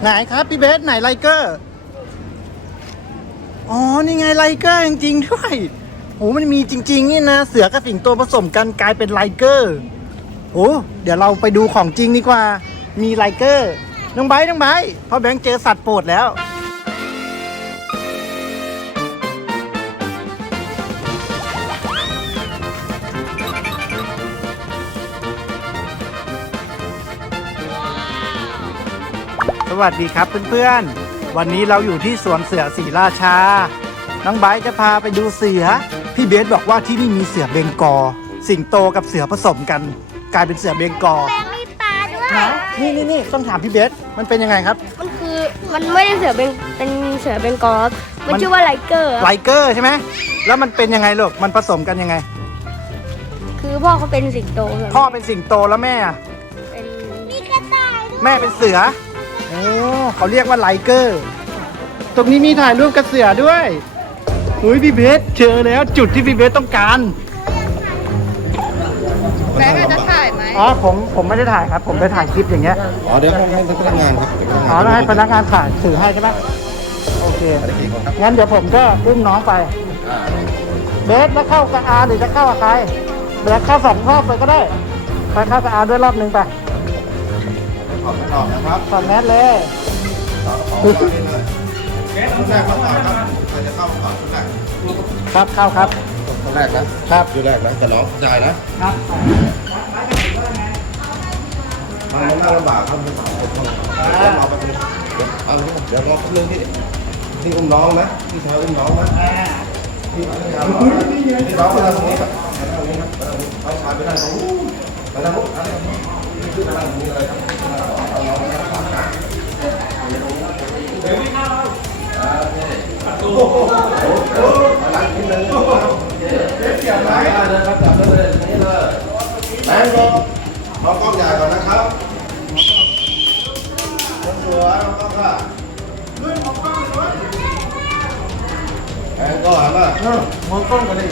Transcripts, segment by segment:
ไหนครับพี่เบสไหนไลเกอร์ อ๋อ นี่ไงไลเกอร์จริงๆด้วยโหมันมีจริง ๆ นี่นะ เสือกับสิงโตผสมกันกลายเป็นไลเกอร์โอ้เดี๋ยวเราไปดูของจริงดีกว่า มีไลเกอร์ น้องไบร์ทน้องไบร์ทพ่อแบงค์เจอสัตว์โปรดแล้ว วัสดีครับเพื่อนๆ วันนี้เราอยู่ที่สวนเสือศรีราชา น้องไบร์ทจะพาไปดูเสือ พี่เบสบอกว่าที่นี่มีเสือเบงกอ สิงโตกับเสือผสมกัน กลายเป็นเสือเบงกอแปลงมีปลาด้วยนะนี่นี่นี่ต้องถามพี่เบส มันเป็นยังไงครับ มันคือมันไม่ได้เสือเป็นเป็นเสือเป็นกอล์ฟมันมันชื่อว่าไลเกอร์ไลเกอร์ใช่ไหม แล้วมันเป็นยังไงลูก มันผสมกันยังไง คือพ่อเขาเป็นสิงโตส่วนพ่อเป็นสิงโตแล้วแม่อะเป็นมีกระต่ายแม่เป็นเสือโอ้เขาเรียกว่าไลเกอร์ ตรงนี้มีถ่ายรูปกับเสือด้วยอุ้ยพี่เบสเจอแล้วจุดที่พี่เบสต้องการแบงค์อาจจะถ่ายไหมอ๋อผมผมไม่ได้ถ่ายครับ ผมไปถ่ายคลิปอย่างเงี้ยอ๋อเดี๋ยวให้ให้พนักงานครับเดี๋ยวพนักงานอ๋อแล้วให้พนักงานถ่ายถือให้ใช่ไหมโอเคอะไรกี่คนครับงั้นเดี๋ยวผมก็อุ้มน้องไป เบสแล้วเข้ากับอาหรือจะเข้ากับใครเดี๋ยวเข้าสองรอบไปก็ได้ ไปเข้ากับอาด้วยรอบหนึ่งไป ขอบคุณต่อนะครับสองแมทเลยต่อของเราได้เลยคนแรกมาก่อครับใครจะเข้ามาก่อนคนแรกครับเข้าครับคนแรกนะครับคิวแรกนะจะร้องจ่ายนะครับมันน่าลำบากครับเดี๋ยวรอแป๊บนึงเดี๋ยวเอาเดี๋ยวรอแป๊บนึงที่ที่อุ้มน้องนะที่ชายอุ้มน้องนะที่ที่น้องมาตรงนี้ครับมาตรงนี้ครับเอาชายไปนั่งตรงนู้นไปนั่งนู้นขึ้นมานั่งตรงนี้เลยครับเอา น้องมานั่งขวางหน้าเสียบไหมเลยครับจับได้เลยนี่เลยแบงค์ลงมองกล้องใหญ่ก่อนนะครับคนสวยมองกล้องค่ะแบงค์ก็หันมามองกล้องกันเลย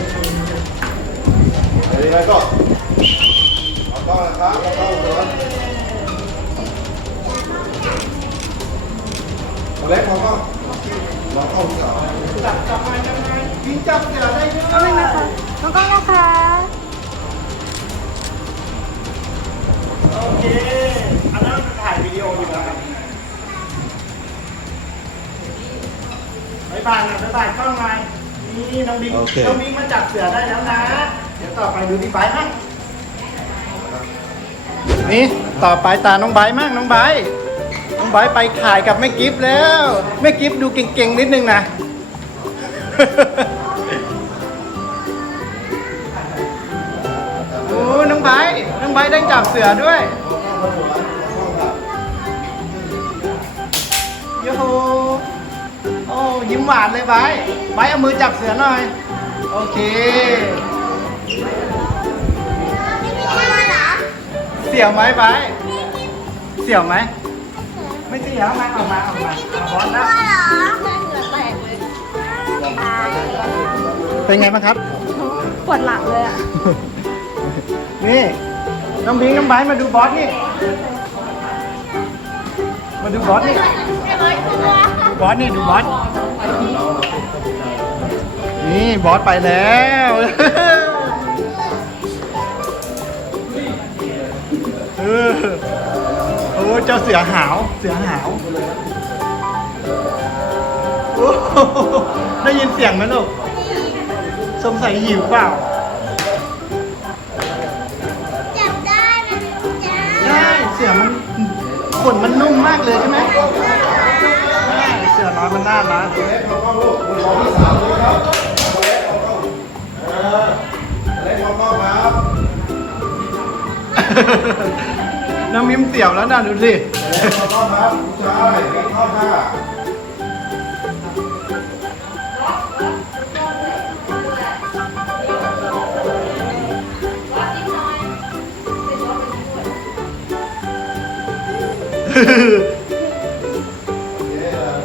เดี๋ยวยังไงก็ มองกล้องนะครับมองกล้องสวยตัวเล็กมองกล้องมองกล้องสาวจับจับไปจับไปยิงจับเสือได้ด้วยเอาเลยนะคะน้องกล้องนะคะโอเคอันนั้นถ่ายวิดีโออยู่แล้วครับบายบายหน่อยบายบายกล้องหน่อยนี่น้องบิ๊กน้องบิ๊กมาจับเสือได้แล้วนะ เดี๋ยวต่อไปดูพี่ไบร์ทมั้ง นี่ต่อไปตาน้องไบร์ทมั่งน้องไบร์ทน้องไบร์ทไปถ่ายกับแม่กิฟต์แล้วแม่กิฟต์ดูเก่งๆนิดนึงนะ โอ้น้องไบร์ทน้องไบร์ทได้จับเสือด้วยโยโฮโอ้ยิ้มหวานเลยไบร์ทไบร์ทเอามือจับเสือหน่อย โอเค สี่ยวไหมไบร์ทเสี่ยวไหม ไม่เสี่ยวมาเอามาเอามาเอาบอสนะเป็นไงบ้างครับ ปวดหลังเลยอะ นี่ น้องพิงค์น้องไบร์ทมาดูบอสนี่ มาดูบอสนี่ บอสนี่ดูบอส นี่บอสไปแล้ว อ้เจ้าเสือหาว เสือหาวโอ้โหได้ยินเสียงไหมลูก สงสัยหิวเปล่า จับได้นะจ๊ะใช่ เสือมันขนมันนุ่มมากเลยใช่ไหมใช่เสือน้อยมันน่ารักเล็กมองกล้องลูกคุณมองที่สามเลยครับ น้ำมิมเสี่ยวแล้วนะดูสิเล็กมองกล้องครับผู้ชายเล็กเข้าท่า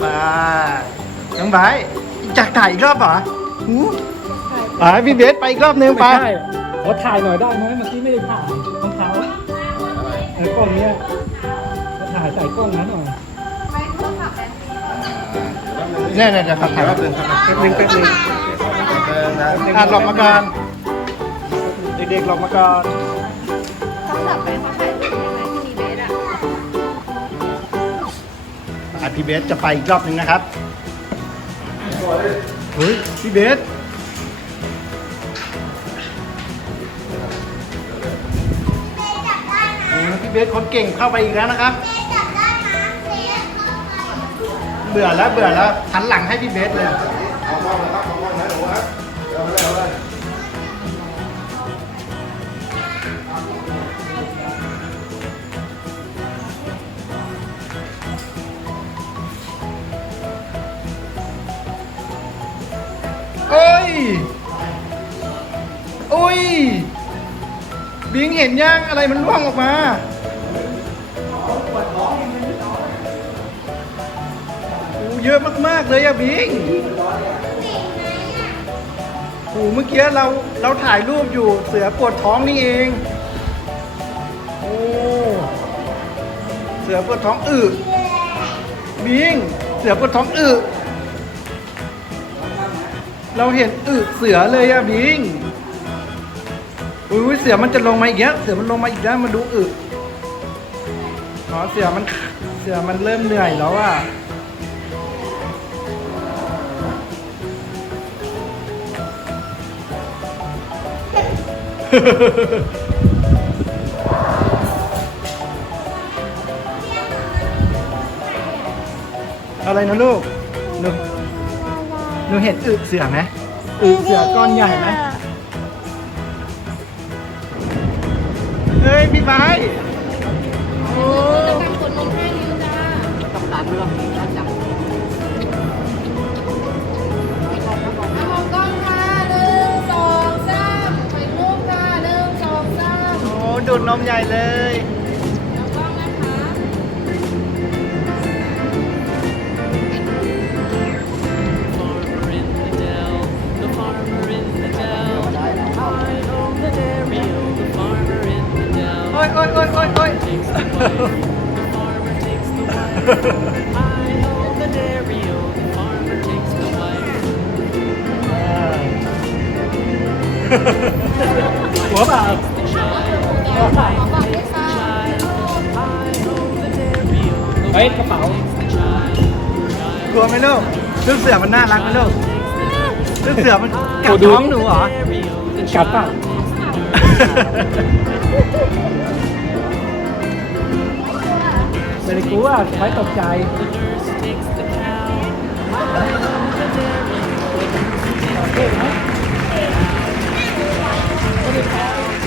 มาน้องไบร์ทจากถ่ายอีกรอบเหรอหูอ่าพี่เบสไปอีกรอบนึงไปไม่ใช่ขอถ่ายหน่อยได้ไหมเมื่อกี้ไม่ได้ถ่ายของเขาไอ้กล้องเนี้ยจะถ่ายใส่กล้องนั้นหน่อยไม่ถเนี่ยเนี่ยเดี๋ยวครับถ่ายแป๊แป๊บบนึนึงงครับแป๊บนึงแป๊บนึงเออนะอ่านหลอกมาก่อนเด็กๆหลอกมาก่อนเขาสับไปเขาถ่ายรูปได้ไหมที่มีเบสอะอะพี่เบสจะไปอีกรอบหนึ่งนะครับเฮ้ยพี่เบส เบสคนเก่งเข้าไปอีกแล้วนะครับ เบื่อแล้วเบื่อแล้วหันหลังให้พี่เบสเลยเอาบ้างนะครับเอาบ้างนะหนูนะเอาเลยเอาเลยโอ้ยโอ้ย บิงเห็นยังอะไรมันร่วงออกมา เยอะมาก ๆ เลยอะบิงโอ้เมื่อกี้เราเราถ่ายรูปอยู่เสือปวดท้องนี่เอง โอ้ เสือปวดท้องอึบิง เสือปวดท้องอึเราเห็นอึเสือเลยอะบิงอุ้ยเสือมันจะลงมาอีกแล้วเสือมันลงมาอีกแล้วมาดูอึอ๋อเสือมันเสือมันเริ่มเหนื่อยแล้วอะ อะไรนะลูกหนูหนูเห็นอึเสือไหมอึเสือก้อนใหญ่ไหมเฮ้ยพี่ไบร์ทโอ้ม โหดูดนมใหญ่เลยเดี๋ยวกล้องนะคะ farmer in the dell, the farmer in the dell. I own the dairy, oh, the farmer in the dell. โอ้ยโอ้ยโอ้ยโอ้ยโอ้ย Takes the wife, the farmer takes the wife. I own the dairy, oh, the farmer takes the wife. หัวเปล่าเฮ้กระเป๋ากลัวไหมลูกลูกเสือมันน่ารักไหมลูกลูกเสือมันกัดท้องหนูเหรอกัดเปล่าไม่ได้กลัวไม่ตกใจโอเคไหม 我的头。